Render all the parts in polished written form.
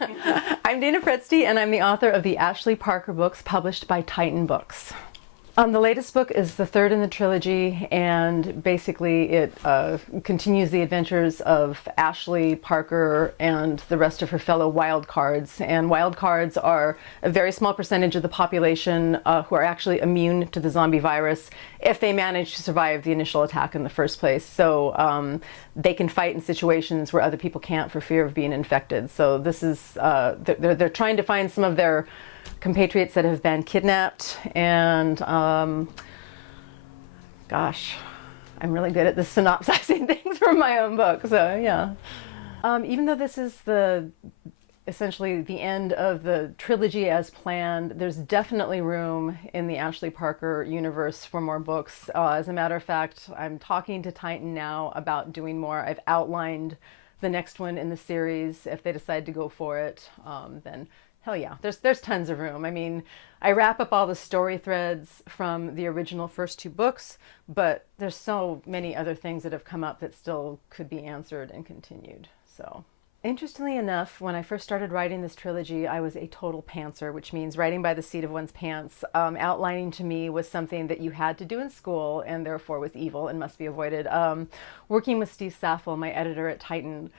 I'm Dana Fredsti, and I'm the author of the Ashley Parker books published by Titan Books. The latest book is the third in the trilogy, and basically it continues the adventures of Ashley Parker and the rest of her fellow wildcards. And wildcards are a very small percentage of the population who are actually immune to the zombie virus if they manage to survive the initial attack in the first place. So they can fight in situations where other people can't for fear of being infected. So this is, they're trying to find some of their compatriots that have been kidnapped, and gosh, I'm really good at the synopsizing things from my own book, so yeah. Even though this is essentially the end of the trilogy as planned, there's definitely room in the Ashley Parker universe for more books. As a matter of fact, I'm talking to Titan now about doing more. I've outlined the next one in the series. If they decide to go for it, then hell yeah, there's tons of room. I mean, I wrap up all the story threads from the original first two books, but there's so many other things that have come up that still could be answered and continued. So, interestingly enough, when I first started writing this trilogy, I was a total pantser, which means writing by the seat of one's pants. Outlining to me was something that you had to do in school and therefore was evil and must be avoided. Working with Steve Saffel, my editor at Titan,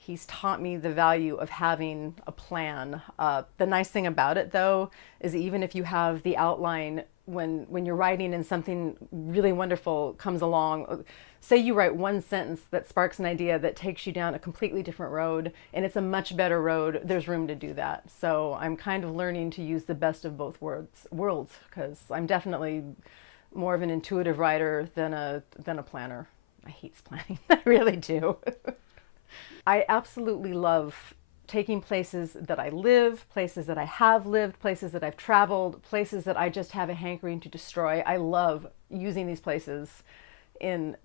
he's taught me the value of having a plan. The nice thing about it, though, is even if you have the outline, when you're writing and something really wonderful comes along, say you write one sentence that sparks an idea that takes you down a completely different road, and it's a much better road, there's room to do that. So I'm kind of learning to use the best of both worlds, because I'm definitely more of an intuitive writer than a planner. I hate planning, I really do. I absolutely love taking places that I live, places that I have lived, places that I've traveled, places that I just have a hankering to destroy. I love using these places in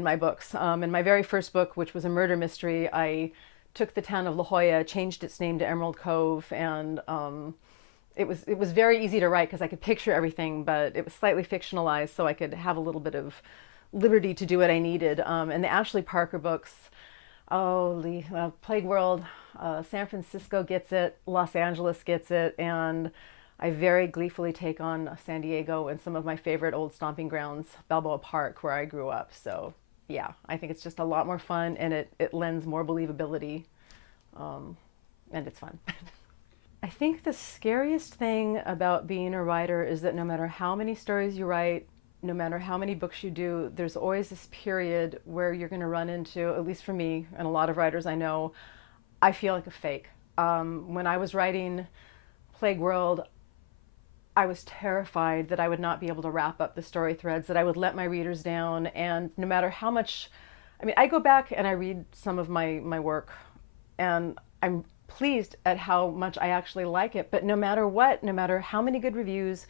my books. In my very first book, which was a murder mystery, I took the town of La Jolla, changed its name to Emerald Cove, and it was very easy to write because I could picture everything, but it was slightly fictionalized, so I could have a little bit of liberty to do what I needed. And the Ashley Parker books, Plague World, San Francisco gets it, Los Angeles gets it, and I very gleefully take on San Diego and some of my favorite old stomping grounds, Balboa Park, where I grew up. So yeah, I think it's just a lot more fun, and it lends more believability, and it's fun. I think the scariest thing about being a writer is that no matter how many stories you write, no matter how many books you do, there's always this period where you're going to run into, at least for me and a lot of writers I know, I feel like a fake. When I was writing Plague World, I was terrified that I would not be able to wrap up the story threads, that I would let my readers down, and no matter how much, I mean, I go back and I read some of my work, and I'm pleased at how much I actually like it, but no matter what, no matter how many good reviews,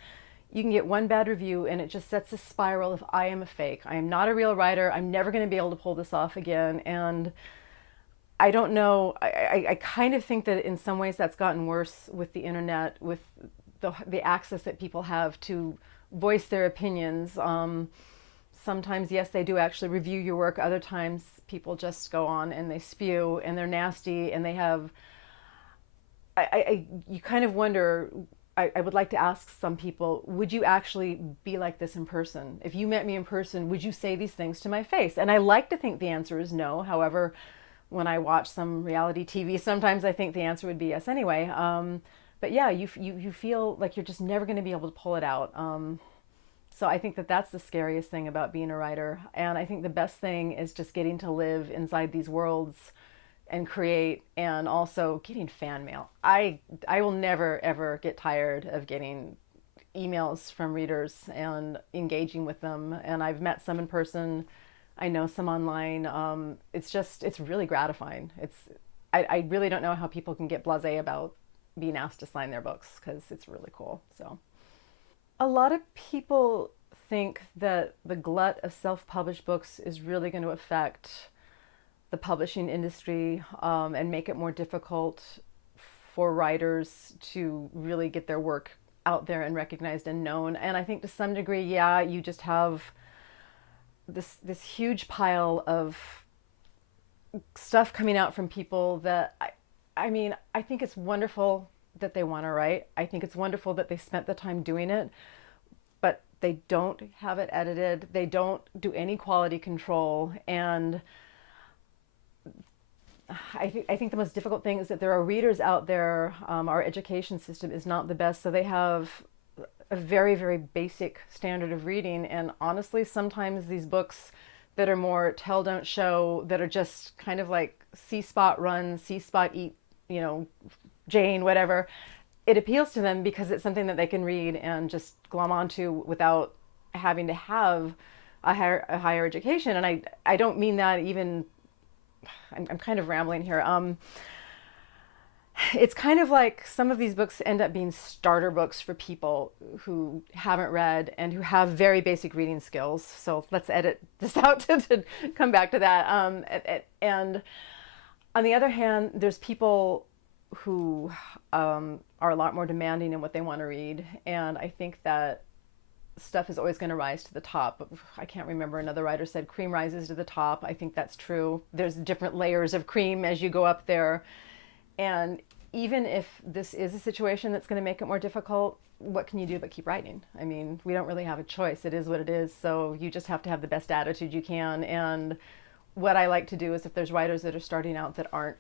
you can get one bad review and it just sets a spiral of I am a fake. I am not a real writer. I'm never going to be able to pull this off again. And I don't know. I kind of think that in some ways that's gotten worse with the internet, with the access that people have to voice their opinions. Sometimes, yes, they do actually review your work. Other times people just go on and they spew and they're nasty and they have, you kind of wonder, I would like to ask some people, would you actually be like this in person? If you met me in person, would you say these things to my face? And I like to think the answer is no. However, when I watch some reality TV, sometimes I think the answer would be yes anyway. But yeah, you feel like you're just never going to be able to pull it out. So I think that that's the scariest thing about being a writer. And I think the best thing is just getting to live inside these worlds and create, and also getting fan mail. I will never ever get tired of getting emails from readers and engaging with them. And I've met some in person, I know some online. It's really gratifying. I really don't know how people can get blasé about being asked to sign their books, because it's really cool. So a lot of people think that the glut of self-published books is really going to affect the publishing industry and make it more difficult for writers to really get their work out there and recognized and known. And I think to some degree, yeah, you just have this huge pile of stuff coming out from people that I mean, I think it's wonderful that they want to write. I think it's wonderful that they spent the time doing it, but they don't have it edited. They don't do any quality control. And I think the most difficult thing is that there are readers out there. Our education system is not the best, so they have a very, very basic standard of reading. And honestly, sometimes these books that are more tell, don't show, that are just kind of like see Spot run, see Spot eat, you know, Jane, whatever, it appeals to them because it's something that they can read and just glom onto without having to have a higher education. And I don't mean that even, I'm kind of rambling here. It's kind of like some of these books end up being starter books for people who haven't read and who have very basic reading skills. So let's edit this out to come back to that. And on the other hand, there's people who are a lot more demanding in what they want to read. And I think that stuff is always going to rise to the top. I can't remember, another writer said cream rises to the top. I think that's true. There's different layers of cream as you go up there. And even if this is a situation that's going to make it more difficult, what can you do but keep writing? I mean, we don't really have a choice. It is what it is. So you just have to have the best attitude you can. And what I like to do is if there's writers that are starting out that aren't,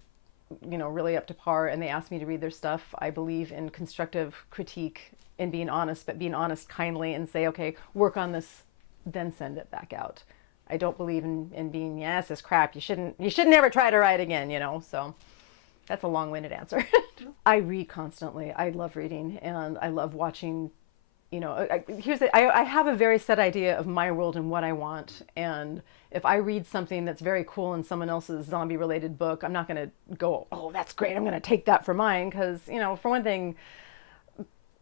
you know, really up to par and they ask me to read their stuff, I believe in constructive critique and being honest, but being honest kindly and say, okay, work on this, then send it back out. I don't believe in being, yes, this crap, you should never try to write again, you know, so. That's a long-winded answer. I read constantly. I love reading and I love watching, you know, I have a very set idea of my world and what I want. And if I read something that's very cool in someone else's zombie-related book, I'm not going to go, oh, that's great, I'm going to take that for mine. Because, you know, for one thing,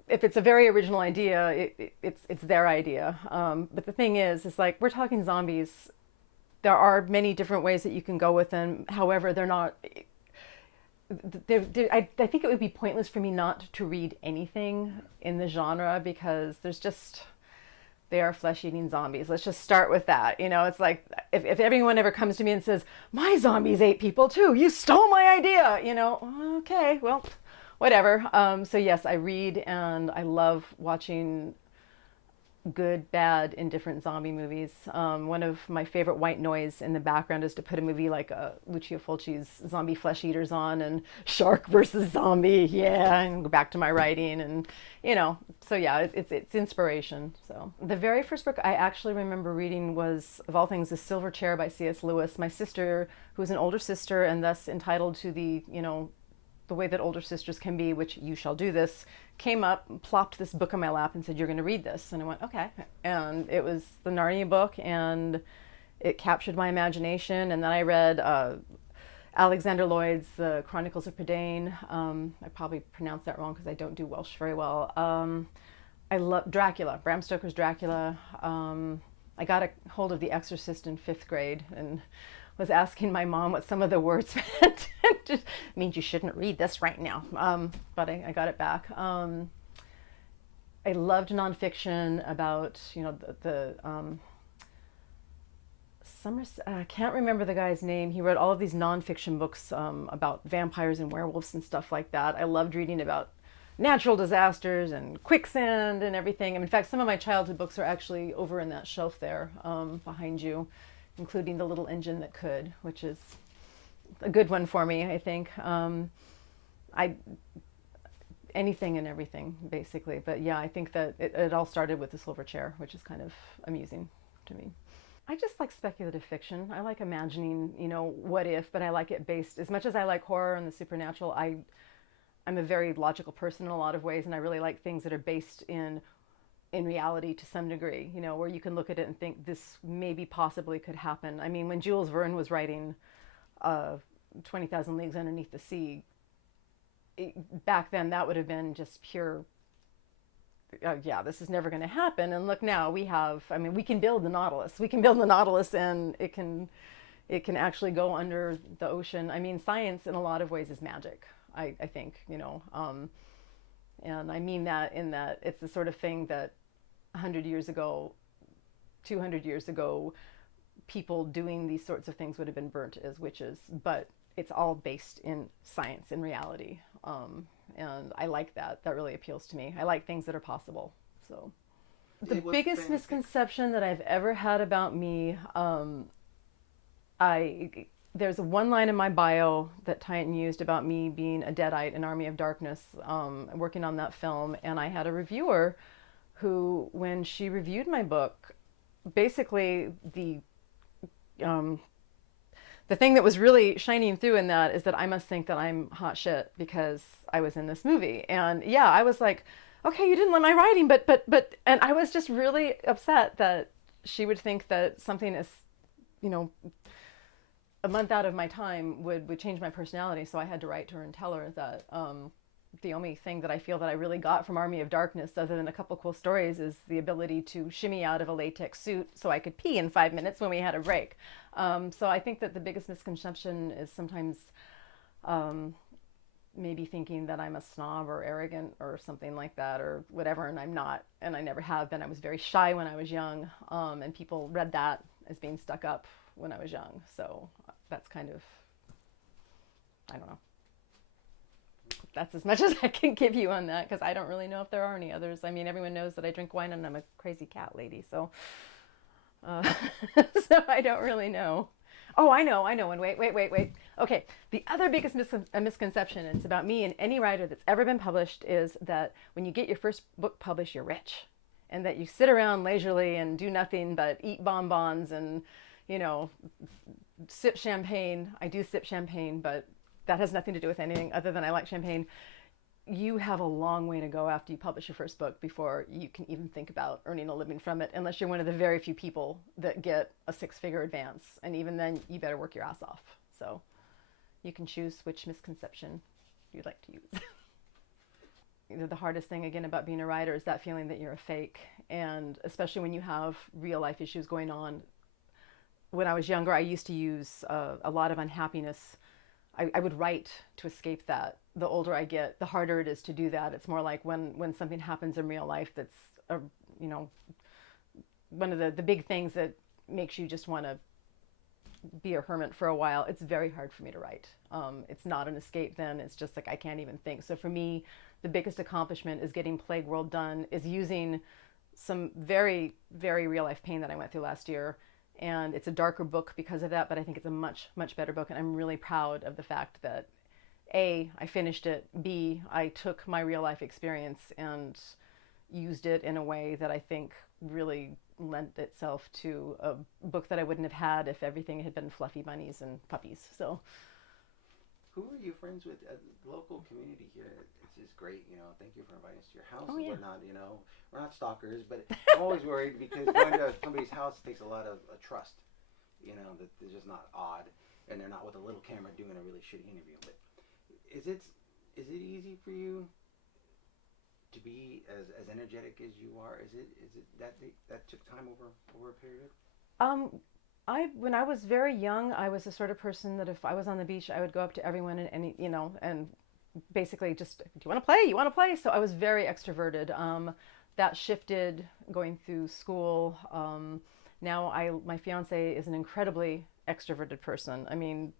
if it's a very original idea, it's their idea. But the thing is, it's like, we're talking zombies. There are many different ways that you can go with them. However, they're not... I think it would be pointless for me not to read anything in the genre because they are flesh-eating zombies. Let's just start with that. You know, it's like if everyone ever comes to me and says, my zombies ate people too, you stole my idea, you know, okay, well, whatever. So yes, I read and I love watching good, bad, indifferent zombie movies. One of my favorite white noise in the background is to put a movie like Lucio Fulci's Zombie Flesh Eaters on and Shark versus Zombie, yeah, and go back to my writing and, you know, so yeah, it's inspiration. So the very first book I actually remember reading was, of all things, The Silver Chair by C.S. Lewis. My sister, who is an older sister and thus entitled to the, you know, the way that older sisters can be, which you shall do this, came up, plopped this book on my lap and said, you're going to read this. And I went, okay. And it was the Narnia book and it captured my imagination. And then I read Alexander Lloyd's The Chronicles of Prydain. I probably pronounced that wrong because I don't do Welsh very well. I love Dracula, Bram Stoker's Dracula. I got a hold of The Exorcist in 5th grade and was asking my mom what some of the words meant. It just means you shouldn't read this right now. But I got it back. I loved nonfiction about, you know, I can't remember the guy's name. He wrote all of these nonfiction books about vampires and werewolves and stuff like that. I loved reading about natural disasters and quicksand and everything. In fact, some of my childhood books are actually over in that shelf there behind you, including The Little Engine That Could, which is a good one for me, I think. Anything and everything, basically. But yeah, I think that it all started with The Silver Chair, which is kind of amusing to me. I just like speculative fiction. I like imagining, you know, what if, but I like it based, as much as I like horror and the supernatural, I'm a very logical person in a lot of ways, and I really like things that are based in reality to some degree, you know, where you can look at it and think this maybe possibly could happen. I mean, when Jules Verne was writing 20,000 Leagues Underneath the Sea, back then that would have been just pure, yeah, this is never going to happen. And look now, we can build the Nautilus. We can build the Nautilus and it can actually go under the ocean. I mean, science in a lot of ways is magic, I think, you know. And I mean that in that it's the sort of thing that 100 years ago, 200 years ago, people doing these sorts of things would have been burnt as witches, but it's all based in science and reality. And I like that. That really appeals to me. I like things that are possible. So the biggest misconception that I've ever had about me, there's one line in my bio that Titan used about me being a Deadite in Army of Darkness, working on that film. And I had a reviewer who, when she reviewed my book, basically the thing that was really shining through in that is that I must think that I'm hot shit because I was in this movie. And yeah, I was like, okay, you didn't like my writing, but, and I was just really upset that she would think that something is, a month out of my time would change my personality. So I had to write to her and tell her that the only thing that I feel that I really got from Army of Darkness, other than a couple cool stories, is the ability to shimmy out of a latex suit so I could pee in 5 minutes when we had a break. So I think that the biggest misconception is sometimes maybe thinking that I'm a snob or arrogant or something like that or whatever, and I'm not, and I never have been. I was very shy when I was young, and people read that as being stuck up when I was young. So that's kind of, I don't know. That's as much as I can give you on that, because I don't really know if there are any others. I mean, everyone knows that I drink wine and I'm a crazy cat lady, so so I don't really know. Oh, I know. And wait. Okay, the other biggest misconception, and it's about me and any writer that's ever been published, is that when you get your first book published, you're rich, and that you sit around leisurely and do nothing but eat bonbons and, sip champagne. I do sip champagne, but that has nothing to do with anything other than I like champagne. You have a long way to go after you publish your first book before you can even think about earning a living from it, unless you're one of the very few people that get a 6-figure advance. And even then, you better work your ass off. So you can choose which misconception you'd like to use. The hardest thing, again, about being a writer is that feeling that you're a fake. And especially when you have real life issues going on. When I was younger, I used to use a lot of unhappiness. I would write to escape that. The older I get, the harder it is to do that. It's more like when something happens in real life that's, one of the big things that makes you just want to be a hermit for a while. It's very hard for me to write. It's not an escape then. It's just like I can't even think. So for me, the biggest accomplishment is getting Plague World done, is using some very, very real life pain that I went through last year. And it's a darker book because of that, but I think it's a much, much better book. And I'm really proud of the fact that A, I finished it, B, I took my real life experience and used it in a way that I think really lent itself to a book that I wouldn't have had if everything had been fluffy bunnies and puppies. So who are you friends with at the local community here? It's just great, thank you for inviting us to your house and whatnot, We're not stalkers, but I'm always worried because going to somebody's house takes a lot of trust, that they're just not odd and they're not with a little camera doing a really shitty interview. But is it easy for you to be as energetic as you are? Is it that took time over a period? When I was very young, I was the sort of person that if I was on the beach, I would go up to everyone and and basically just, do you want to play? You want to play? So I was very extroverted. That shifted going through school. Now my fiance is an incredibly extroverted person. I mean,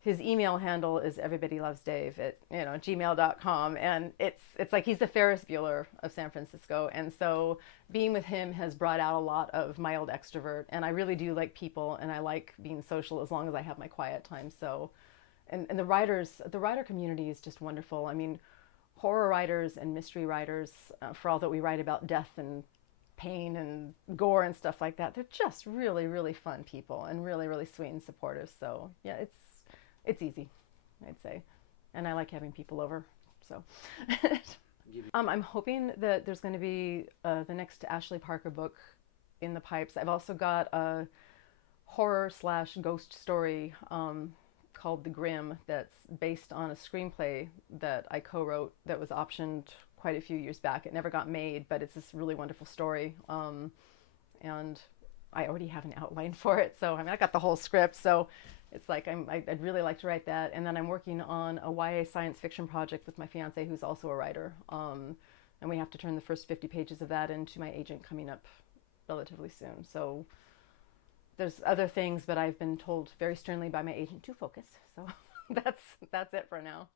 his email handle is everybodylovesdave at gmail.com, and it's like he's the Ferris Bueller of San Francisco. And so being with him has brought out a lot of mild extrovert, and I really do like people, and I like being social as long as I have my quiet time. So and the writer community is just wonderful. I mean, horror writers and mystery writers, for all that we write about death and pain and gore and stuff like that, they're just really, really fun people and really, really sweet and supportive. So yeah, it's easy, I'd say. And I like having people over. So I'm hoping that there's going to be the next Ashley Parker book in the pipes. I've also got a horror/ghost story called The Grimm that's based on a screenplay that I co-wrote that was optioned quite a few years back. It never got made, but it's this really wonderful story. And I already have an outline for it. So I got the whole script. So it's like I'd really like to write that. And then I'm working on a YA science fiction project with my fiance, who's also a writer. And we have to turn the first 50 pages of that into my agent coming up relatively soon. So there's other things, but I've been told very sternly by my agent to focus. So that's it for now.